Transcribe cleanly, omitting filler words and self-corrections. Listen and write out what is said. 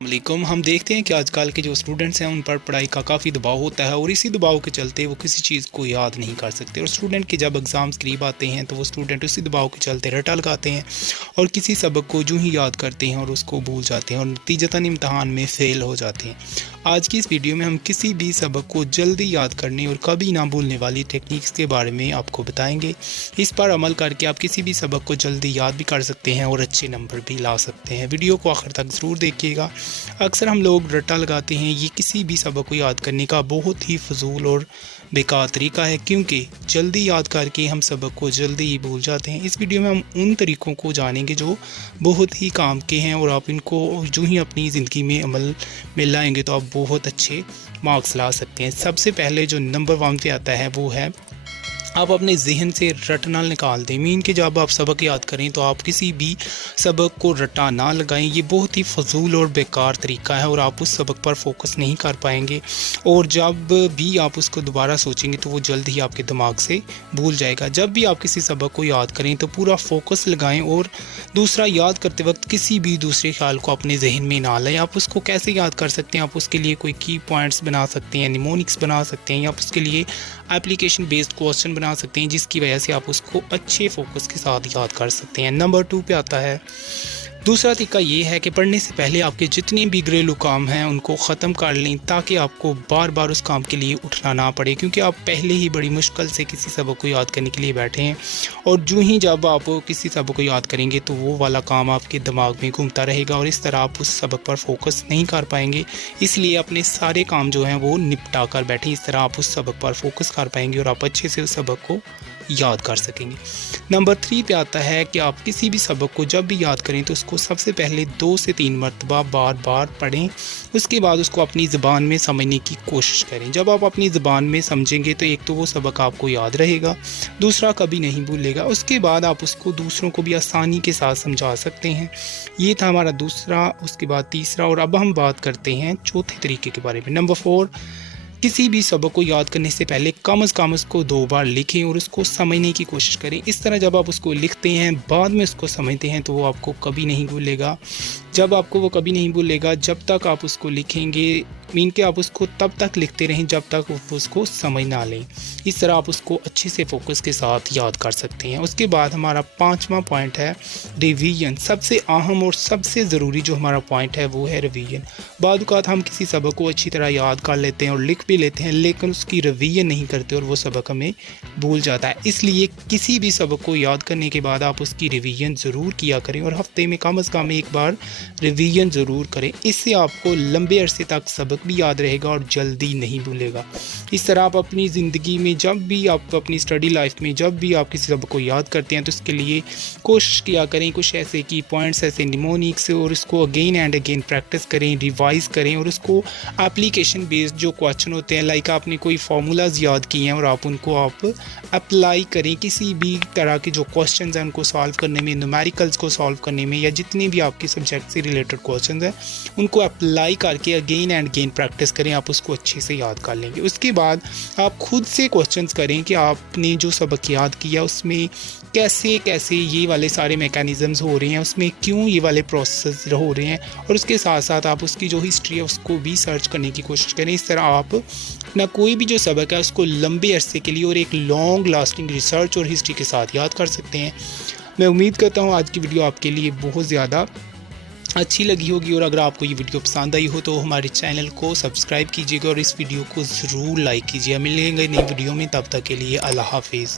वालेकुम। हम देखते हैं कि आजकल के जो स्टूडेंट्स हैं उन पर पढ़ाई का काफ़ी दबाव होता है और इसी दबाव के चलते वो किसी चीज़ को याद नहीं कर सकते। और स्टूडेंट के जब एग्ज़ाम्स करीब आते हैं तो वो स्टूडेंट उसी दबाव के चलते रटा लगाते हैं और किसी सबक को यूं ही याद करते हैं और उसको भूल जाते हैं और नतीजतन इम्तहान में फ़ेल हो जाते हैं। आज की इस वीडियो में हम किसी भी सबक को जल्दी याद करने और कभी ना भूलने वाली टेक्निक्स के बारे में आपको बताएंगे। इस पर अमल करके आप किसी भी सबक को जल्दी याद भी कर सकते हैं और अच्छे नंबर भी ला सकते हैं। वीडियो को आखिर तक ज़रूर देखिएगा। अक्सर हम लोग रट्टा लगाते हैं, ये किसी भी सबक को याद करने का बहुत ही फजूल और बेकार तरीका है, क्योंकि जल्दी याद करके हम सबक को जल्दी ही भूल जाते हैं। इस वीडियो में हम उन तरीक़ों को जानेंगे जो बहुत ही काम के हैं और आप इनको जो ही अपनी ज़िंदगी में अमल में लाएंगे तो आप बहुत अच्छे मार्क्स ला सकते हैं। सबसे पहले जो नंबर 1 पे आता है वो है आप अपने जहन से रटना निकाल दें। मीन कि जब आप सबक याद करें तो आप किसी भी सबक को रटा ना लगाएं। ये बहुत ही फजूल और बेकार तरीका है और आप उस सबक पर फोकस नहीं कर पाएंगे और जब भी आप उसको दोबारा सोचेंगे तो वो जल्द ही आपके दिमाग से भूल जाएगा। जब भी आप किसी सबक को याद करें तो पूरा फोकस लगाएं और दूसरा, याद करते वक्त किसी भी दूसरे ख्याल को अपने जहन में ना लाएं। आप उसको कैसे याद कर सकते हैं? आप उसके लिए कोई की पॉइंट्स बना सकते हैं, निमोनिक्स बना सकते हैं या आप उसके लिए एप्लीकेशन बेस्ड क्वेश्चन बना सकते हैं, जिसकी वजह से आप उसको अच्छे फोकस के साथ याद कर सकते हैं। नंबर 2 पे आता है दूसरा तरीका ये है कि पढ़ने से पहले आपके जितने भी घरेलू काम हैं उनको ख़त्म कर लें, ताकि आपको बार बार उस काम के लिए उठना ना पड़े, क्योंकि आप पहले ही बड़ी मुश्किल से किसी सबक को याद करने के लिए बैठे हैं और यूं ही जब आप किसी सबक को याद करेंगे तो वो वाला काम आपके दिमाग में घूमता रहेगा और इस तरह आप उस सबक पर फोकस नहीं कर पाएंगे। इसलिए अपने सारे काम जो हैं वो निपटा कर बैठें, इस तरह आप उस सबक पर फोकस कर पाएंगे और आप अच्छे से उस सबक को याद कर सकेंगे। नंबर 3 पे आता है कि आप किसी भी सबक को जब भी याद करें तो उसको सबसे पहले 2 से 3 मरतबा बार बार पढ़ें। उसके बाद उसको अपनी ज़बान में समझने की कोशिश करें। जब आप अपनी ज़बान में समझेंगे तो एक तो वो सबक आपको याद रहेगा, दूसरा कभी नहीं भूलेगा। उसके बाद आप उसको दूसरों को भी आसानी के साथ समझा सकते हैं। ये था हमारा दूसरा, उसके बाद तीसरा, और अब हम बात करते हैं चौथे तरीके के बारे में। नंबर 4, किसी भी सबक को याद करने से पहले कम से कम उसको 2 बार लिखें और उसको समझने की कोशिश करें। इस तरह जब आप उसको लिखते हैं, बाद में उसको समझते हैं तो वो आपको कभी नहीं भूलेगा। जब आपको वो कभी नहीं भूलेगा जब तक आप उसको लिखेंगे, मीन कि आप उसको तब तक लिखते रहें जब तक वो उसको समझ ना लें। इस तरह आप उसको अच्छे से फोकस के साथ याद कर सकते हैं। उसके बाद हमारा 5वां पॉइंट है रिवीजन। सबसे अहम और सबसे ज़रूरी जो हमारा पॉइंट है वो है रिवीजन। बाद औक़ात हम किसी सबक को अच्छी तरह याद कर लेते हैं और लिख भी लेते हैं, लेकिन उसकी रिवीजन नहीं करते और वो सबक हमें भूल जाता है। इसलिए किसी भी सबक को याद करने के बाद आप उसकी रिवीजन ज़रूर किया करें और हफ्ते में कम से कम एक बार रिवीजन ज़रूर करें। इससे आपको लंबे अरसे तक सबक भी याद रहेगा और जल्दी नहीं भूलेगा। इस तरह आप अपनी ज़िंदगी में जब भी आप अपनी स्टडी लाइफ में जब भी आप किसी सबक को याद करते हैं तो इसके लिए कोशिश किया करें कुछ ऐसे की पॉइंट्स, ऐसे निमोनिक्स, और उसको अगेन एंड अगेन प्रैक्टिस करें, रिवाइज़ करें और उसको एप्लीकेशन बेस्ड जो क्वेश्चन होते हैं, लाइक आपने कोई फार्मूलाज याद किए हैं और आप उनको अप्लाई करें। किसी भी तरह के जो क्वेश्चन हैं उनको सॉल्व करने में, न्यूमेरिकल्स को सॉल्व करने में, या जितने भी आपके सब्जेक्ट से रिलेटेड क्वेश्चन हैं उनको अप्लाई करके अगेन एंड अगेन प्रैक्टिस करें। आप उसको अच्छे से याद कर लेंगे। उसके बाद आप खुद से क्वेश्चंस करें कि आपने जो सबक याद किया उसमें कैसे कैसे ये वाले सारे मैकेनिज़म्स हो रहे हैं, उसमें क्यों ये वाले प्रोसेस हो रहे हैं, और उसके साथ साथ आप उसकी जो हिस्ट्री है उसको भी सर्च करने की कोशिश करें। इस तरह आप ना कोई भी जो सबक है उसको लंबे अरसे के लिए और एक लॉन्ग लास्टिंग रिसर्च और हिस्ट्री के साथ याद कर सकते हैं। मैं उम्मीद करता हूँ आज की वीडियो आपके लिए बहुत ज़्यादा अच्छी लगी होगी, और अगर आपको ये वीडियो पसंद आई हो तो हमारे चैनल को सब्सक्राइब कीजिएगा और इस वीडियो को ज़रूर लाइक कीजिए। मिलेंगे नई वीडियो में, तब तक के लिए अल्लाह हाफिज़।